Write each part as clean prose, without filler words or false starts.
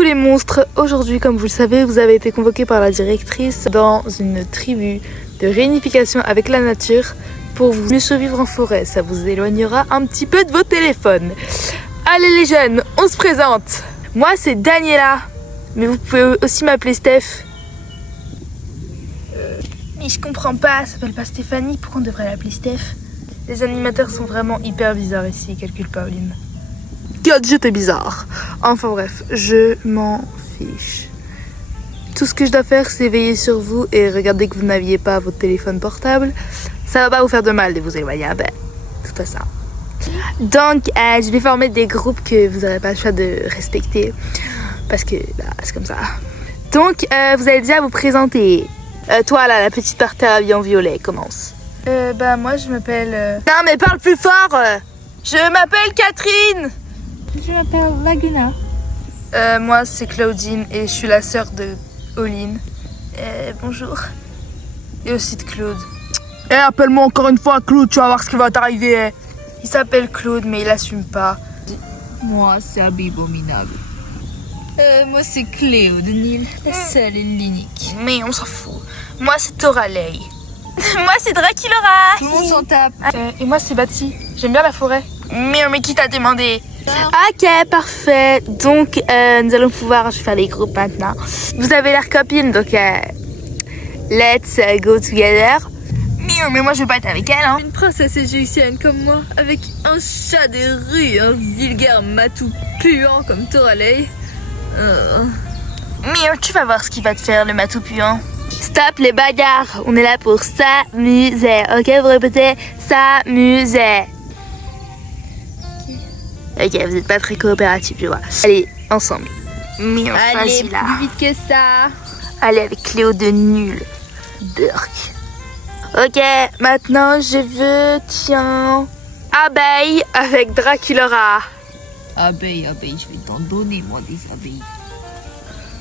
Coucou les monstres, aujourd'hui comme vous le savez vous avez été convoqués par la directrice dans une tribu de réunification avec la nature pour vous mieux survivre en forêt. Ça vous éloignera un petit peu de vos téléphones. Allez les jeunes, on se présente. Moi c'est Daniela, mais vous pouvez aussi m'appeler Steph. Mais je comprends pas, elle s'appelle pas Stéphanie, pourquoi on devrait l'appeler Steph? Les animateurs sont vraiment hyper bizarres ici, calcule Pauline. Gadget est bizarre. Enfin bref, je m'en fiche. Tout ce que je dois faire, c'est veiller sur vous et regarder que vous n'aviez pas votre téléphone portable. Ça va pas vous faire de mal de vous éloigner, tout ça. Donc, je vais former des groupes que vous n'aurez pas le choix de respecter. Parce que, c'est comme ça. Donc, vous allez déjà vous présenter. Toi, là, la petite par terre habillée en violet, commence. Moi, je m'appelle... Non, mais parle plus fort. Je m'appelle Catherine. Je m'appelle Laguna. Moi, c'est Claudine et je suis la sœur de Oline. Bonjour. Et aussi de Claude. Appelle-moi encore une fois Claude, tu vas voir ce qui va t'arriver. Il s'appelle Claude, mais il assume pas. Moi, c'est Abominable. Moi, c'est Cléo de Nil, la seule et l'unique. Mais on s'en fout. Moi, c'est Toralei. Moi, c'est Draculaura. Tout le monde s'en tape. Et moi, c'est Bati. J'aime bien la forêt. Mais qui t'a demandé? Ok, parfait. Donc, nous allons pouvoir faire les groupes maintenant. Vous avez l'air copines, donc let's go together. Mais moi, je veux pas être avec elle, hein. Une princesse égyptienne comme moi, avec un chat des rues, un vulgaire matou puant comme Toralei. Mais tu vas voir ce qu'il va te faire, le matou puant. Stop les bagarres. On est là pour s'amuser. Ok, vous répétez s'amuser. Ok, vous n'êtes pas très coopératifs, je vois. Allez, ensemble. Mais allez, là. plus vite que ça. Allez, avec Cléo de nul. Burk. Ok, maintenant je veux, tiens, abeille avec Draculaura. Abeille, je vais t'en donner, moi, des abeilles.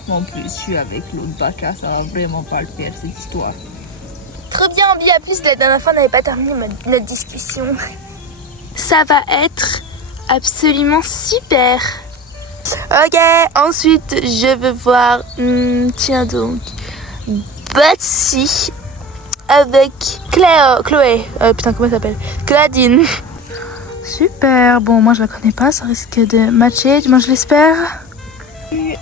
En plus, je suis avec l'autre bacca, ça va vraiment pas le faire, cette histoire. Trop bien, Bi, à plus, la dernière fois on n'avait pas terminé notre discussion. Ça va être absolument super. Ok, ensuite je veux voir, tiens donc, Betsy avec Chloé, putain comment elle s'appelle? Claudine. Super, bon moi je la connais pas, ça risque de matcher, du moins je l'espère.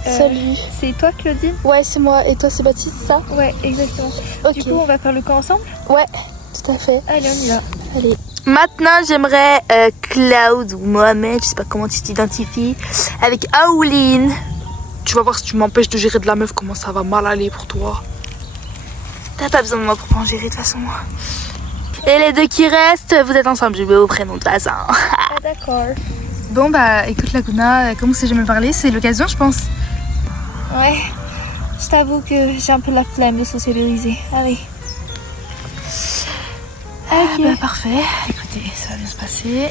Salut. C'est toi, Claudine? Ouais, c'est moi, et toi c'est Baptiste, ça? Ouais, exactement. Ok. Du coup, on va faire le camp ensemble? Ouais, tout à fait. Allez, on y va. Allez. Maintenant, j'aimerais Cloud ou Mohamed, je sais pas comment tu t'identifies, avec Aouline. Tu vas voir si tu m'empêches de gérer de la meuf, comment ça va mal aller pour toi. T'as pas besoin de moi pour en gérer de toute façon. Et les deux qui restent, vous êtes ensemble, je vais au prénom de toute façon. Ah, d'accord. Bon bah écoute Laguna, comme on s'est jamais parlé, c'est l'occasion je pense. Ouais, je t'avoue que j'ai un peu la flemme de socialiser. Allez. Ok. Bah parfait, écoutez, ça va bien se passer.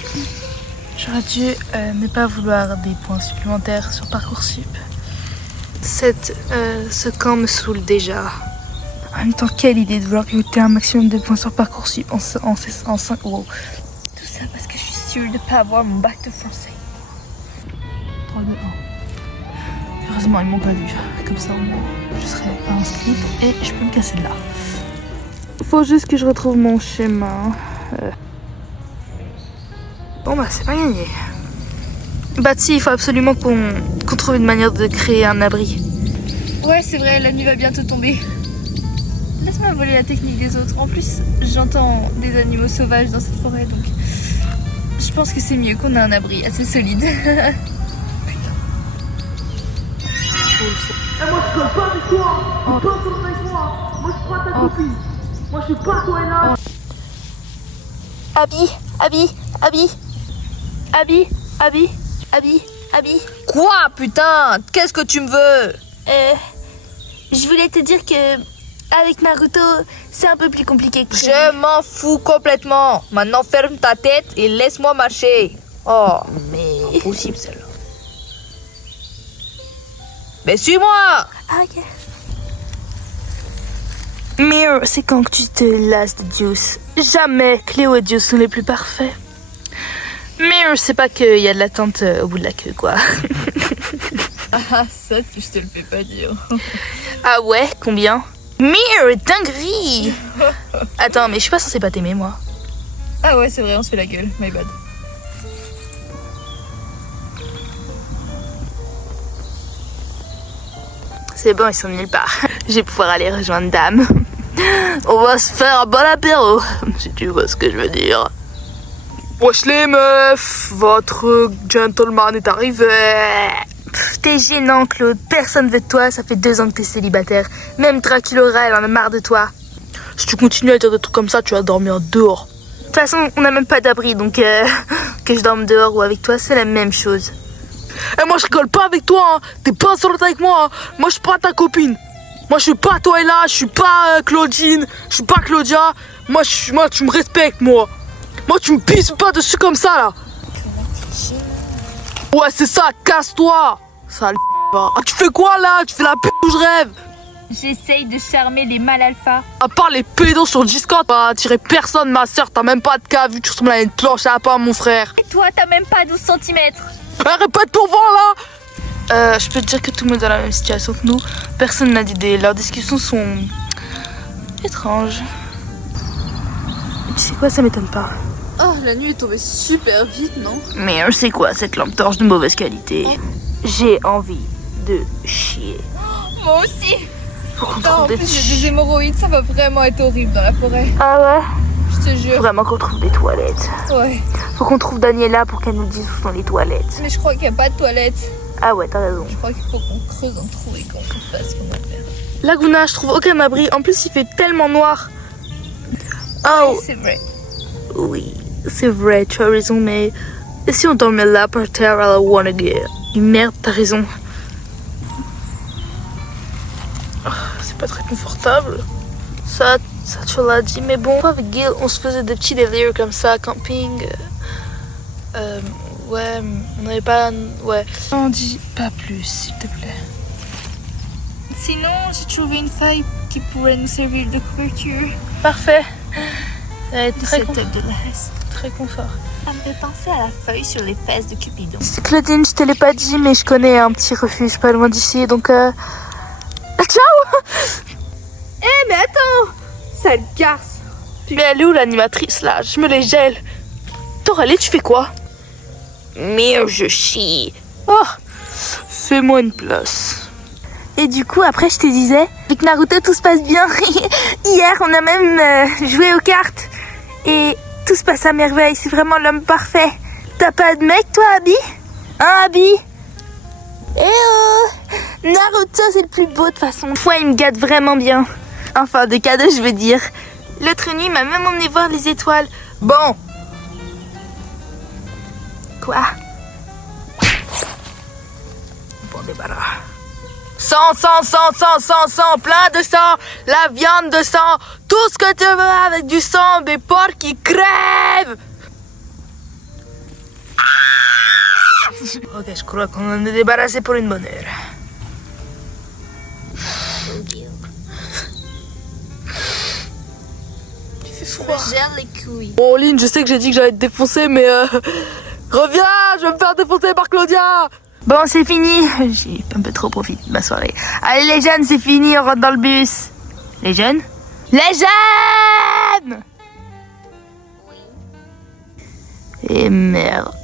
J'aurais dû ne pas vouloir des points supplémentaires sur Parcoursup. Ce camp me saoule déjà. En même temps, quelle idée de vouloir récolter un maximum de points sur Parcoursup en 5 euros. Tout ça parce que je suis sûre de ne pas avoir mon bac de français. 3, 2, 1. Heureusement, ils m'ont pas vu. Comme ça, au moins, je serai inscrite et je peux me casser de là. Faut juste que je retrouve mon chemin. Bon bah c'est pas gagné. Bah si, il faut absolument qu'on trouve une manière de créer un abri. Ouais, c'est vrai, la nuit va bientôt tomber. Laisse-moi voler la technique des autres. En plus, j'entends des animaux sauvages dans cette forêt, donc je pense que c'est mieux qu'on ait un abri assez solide. Moi je peux pas avec toi. Tu peux pas avec moi. Moi je prends ta copine. Moi je suis pas toi et là. Abby. Quoi, putain? Qu'est-ce que tu me veux? Je voulais te dire que avec Naruto, c'est un peu plus compliqué que Je m'en fous complètement. Maintenant, ferme ta tête et laisse-moi marcher. Oh, mais impossible celle-là. Mais suis-moi! Ah, ok. Mirror, c'est quand que tu te lasses de Deuce. Jamais Cléo et Deuce sont les plus parfaits. Mais je sais pas qu'il y a de l'attente au bout de la queue, quoi. Ah, ça, je te le fais pas dire. Ah ouais, combien? Merde, dinguerie. Attends, mais je suis pas censée pas t'aimer, moi. Ah ouais, c'est vrai, on se fait la gueule. My bad. C'est bon, ils sont nulle part. Je vais pouvoir aller rejoindre Dame. On va se faire un bon apéro, si tu vois ce que je veux dire. Wesh les meufs, votre gentleman est arrivé. T'es gênant, Claude. Personne veut de toi. Ça fait 2 ans que t'es célibataire. Même Draculaura, elle en a marre de toi. Si tu continues à dire des trucs comme ça, tu vas dormir dehors. De toute façon, on n'a même pas d'abri, donc que je dorme dehors ou avec toi, c'est la même chose. Et moi, je rigole pas avec toi. Hein. T'es pas insolente avec moi. Hein. Moi, je suis pas ta copine. Moi, je suis pas toi et là. Je suis pas Claudine. Je suis pas Claudia. Moi, tu me respectes, moi. Moi, tu me pisses pas dessus comme ça, là. Ouais, c'est ça. Casse-toi. Sale va. Ah, tu fais quoi, là? Tu fais la p*** où je rêve. J'essaye de charmer les mâles alpha. À part les pédos sur Discord, t'as attiré personne, ma soeur. T'as même pas de cas, vu que tu ressembles à une cloche à pas, mon frère. Et toi, t'as même pas 12 cm. Répète ton vent, là. Je peux te dire que tout le monde est dans la même situation que nous. Personne n'a d'idée. Leurs discussions sont étranges. Et tu sais quoi, ça m'étonne pas. Oh, la nuit est tombée super vite, non? Mais c'est quoi cette lampe torche de mauvaise qualité? J'ai envie de chier. Moi aussi. Faut qu'on Non, en trouve plus, des... j'ai des hémorroïdes, ça va vraiment être horrible dans la forêt. Ah ouais? Je te jure. Vraiment qu'on trouve des toilettes. Ouais. Faut qu'on trouve Daniela pour qu'elle nous dise où sont les toilettes. Mais je crois qu'il n'y a pas de toilette. Ah ouais, t'as raison. Je crois qu'il faut qu'on creuse un trou et qu'on fasse ce qu'on va faire. Laguna, je trouve aucun abri. En plus, il fait tellement noir. Oh, C'est vrai. oui, c'est vrai, tu as raison, mais... Et si on dormait là par terre à la One Again? Merde, t'as raison. Oh, c'est pas très confortable. Ça tu l'as dit, mais bon, avec Gil, on se faisait des petits délires comme ça, camping. Ouais, on n'avait pas... Ouais. N'en dis pas plus, s'il te plaît. Sinon, j'ai trouvé une feuille qui pourrait nous servir de couverture. Parfait. Ça va être Du très, setup de la très confort. Ça me fait penser à la feuille sur les fesses de Cupidon. Claudine, je te l'ai pas dit, mais je connais un petit refuge pas loin d'ici, donc ciao. Eh, mais attends! Sale garce! Mais elle est où l'animatrice là? Je me les gèle. Toralé, tu fais quoi? Merde, je chie. Oh, fais-moi une place. Et du coup, après, je te disais, avec Naruto, tout se passe bien. Hier, on a même joué aux cartes. Et tout se passe à merveille. C'est vraiment l'homme parfait. T'as pas de mec, toi, Abby? Hein, Abby? Eh oh! Naruto, c'est le plus beau de toute façon. Fois, il me gâte vraiment bien. Enfin, des cadeaux, je veux dire. L'autre nuit, il m'a même emmené voir les étoiles. Bon. Quoi? Bon débarras. Sang, plein de sang, la viande de sang, tout ce que tu veux avec du sang, des porcs qui crèvent. Ok, je crois qu'on en est débarrassé pour une bonne heure. Il fait froid. Gère les couilles. Bon, Lynn, je sais que j'ai dit que j'allais te défoncer, mais reviens, je vais me faire défoncer par Claudia. Bon, c'est fini. J'ai un peu trop profité de ma soirée. Allez, les jeunes, c'est fini, on rentre dans le bus. Les jeunes? Les jeunes! Et merde.